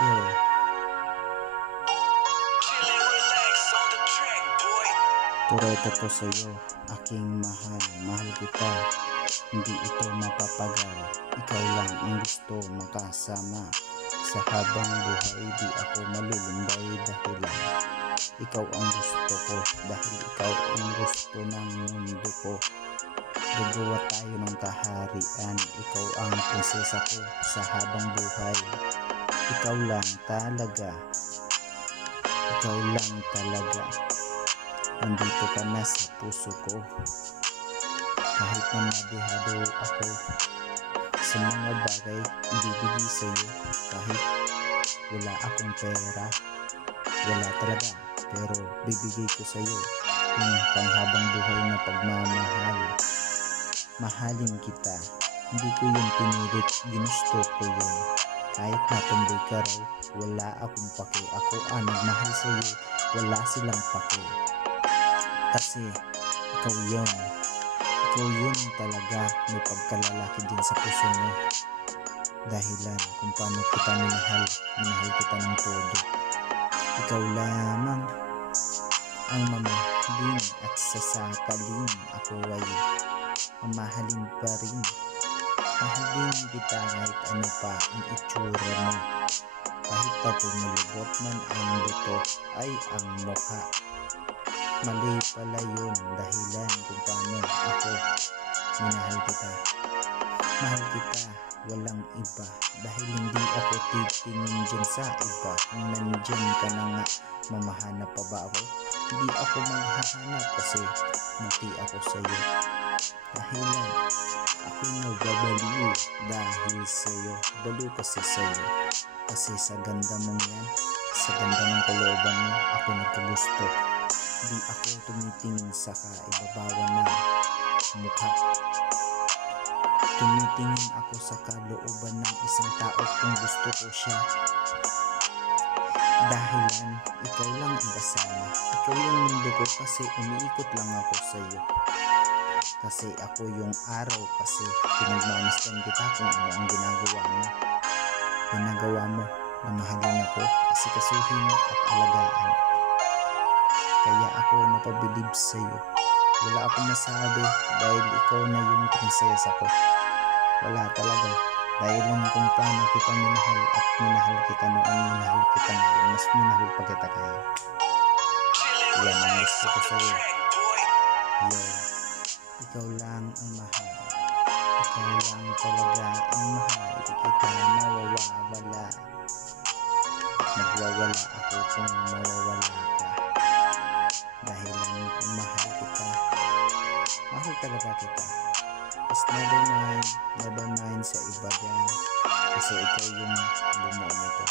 Yo, turete ko sa'yo, aking mahal, mahal kita. Hindi ito mapapagal, ikaw lang ang gusto makasama. Sa habang buhay di ako malulumbay dahilan ikaw ang gusto ko, dahil ikaw ang gusto ng mundo ko. Gagawa tayo ng kaharian, ikaw ang prinsesa ko sa habang buhay. Ikaw lang talaga, ikaw lang talaga. Nandito ka na sa puso ko, kahit na madihado ako sa mga bagay ibibigay sa'yo. Kahit wala akong pera, wala talaga, pero bibigay ko sa'yo yung panghabang buhay na pagmamahal. Mahalin kita, hindi ko yun pinilit, ginusto ko yun. Kahit natumboy ka raw, wala akong pake. Ako ang nagmahal sa'yo, wala silang pake. Kasi ikaw yun, ikaw yun talaga. May pagkalalaki din sa puso mo, dahilan kung paano kita minahal. Minahal kita ng todo. Ikaw lamang ang mamahalin, at sasakaling ako ay mamahalin pa rin. Mahalin kita kahit ano pa ang itsura mo, kahit pa pumulubot man ang buto ay ang mukha. Mali pala yun, dahilan kung paano ako minahal kita. Mahal kita, walang iba, dahil hindi ako titingin dyan sa iba. Kung nandyan ka na nga, mamahanap pa ba ako? Hindi ako maghahanap, kasi muti ako sa'yo. Dahilan ako'y nagbabaliw dahil sa'yo. Baliw kasi sa'yo, kasi sa ganda mong yan, sa ganda ng kalooban mo, ako nagkagusto. Di ako tumitingin sa kaibabawan ng mukha. Tumitingin ako sa kalooban ng isang tao kung gusto ko siya. Dahilan ikaw lang ang kasama, ikaw yung mundo ko, kasi umiikot lang ako sa'yo. Kasi ako yung araw, kasi pinagmamasdan kita kung ano ang ginagawa mo. Ginagawa mo na mahalin ako, asikasuhin at alagaan. Kaya ako napabilib sa'yo. Wala akong masabi, dahil ikaw na yung prinsesa ko. Wala talaga, dahil lang kung paano kita minahal, at minahal kita noon, minahal kita ngayon, mas minahal pa kita ngayon. Yan ang gusto ko sa'yo. Yo, ikaw lang ang mahal, ikaw lang talaga ang mahal. Di kita mawawala, magwawala ako kung mawawala ka. Dahilan kung mahal kita, mahal talaga kita. Just never mind sa iba dyan, kasi ikaw yung bumuo nito.